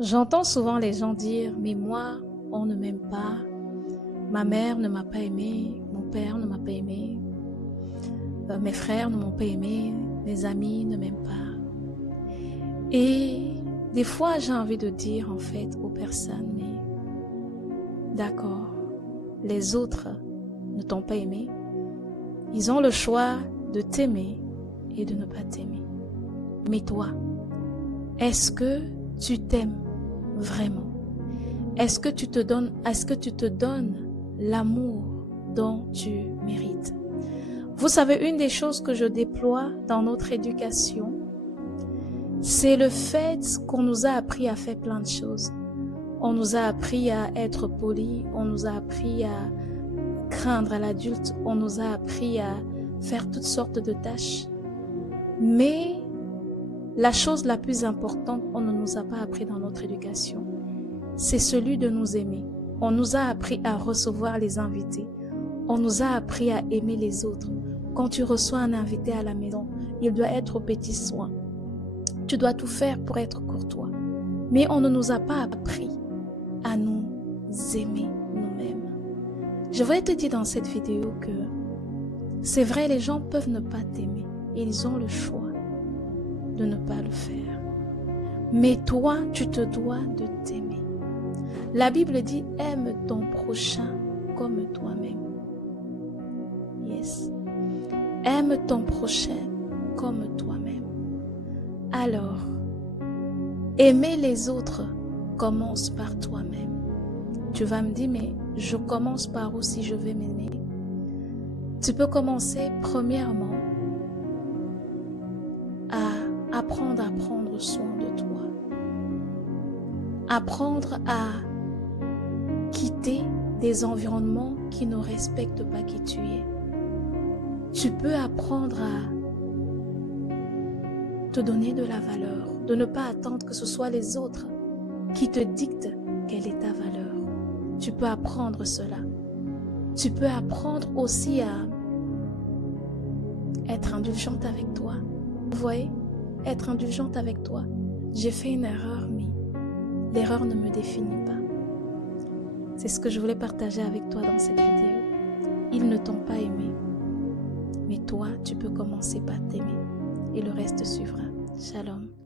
J'entends souvent les gens dire, mais moi, on ne m'aime pas, ma mère ne m'a pas aimé, mon père ne m'a pas aimé, mes frères ne m'ont pas aimé, mes amis ne m'aiment pas. Et des fois, j'ai envie de dire en fait aux personnes, mais d'accord, les autres ne t'ont pas aimé, ils ont le choix de t'aimer et de ne pas t'aimer. Mais toi, est-ce que tu t'aimes vraiment? Est-ce que tu te donnes l'amour dont tu mérites? Vous savez, une des choses que je déploie dans notre éducation, c'est le fait qu'on nous a appris à faire plein de choses. On nous a appris à être poli, on nous a appris à craindre à l'adulte, on nous a appris à faire toutes sortes de tâches. Mais la chose la plus importante, on ne nous a pas appris dans notre éducation, c'est celui de nous aimer. On nous a appris à recevoir les invités. On nous a appris à aimer les autres. Quand tu reçois un invité à la maison, il doit être aux petits soins. Tu dois tout faire pour être courtois. Mais on ne nous a pas appris à nous aimer nous-mêmes. Je voudrais te dire dans cette vidéo que c'est vrai, les gens peuvent ne pas t'aimer. Ils ont le choix de ne pas le faire. Mais toi, tu te dois de t'aimer. La Bible dit, aime ton prochain comme toi-même. Yes. Aime ton prochain comme toi-même. Alors, aimer les autres commence par toi-même. Tu vas me dire, mais je commence par où si je veux m'aimer? Tu peux commencer premièrement à apprendre à prendre soin de toi. Apprendre à quitter des environnements qui ne respectent pas qui tu es. Tu peux apprendre à te donner de la valeur, de ne pas attendre que ce soit les autres qui te dictent quelle est ta valeur. Tu peux apprendre cela. Tu peux apprendre aussi à être indulgente avec toi. Vous voyez, être indulgente avec toi. J'ai fait une erreur, mais l'erreur ne me définit pas. C'est ce que je voulais partager avec toi dans cette vidéo. Ils ne t'ont pas aimé, mais toi, tu peux commencer par t'aimer et le reste suivra. Shalom.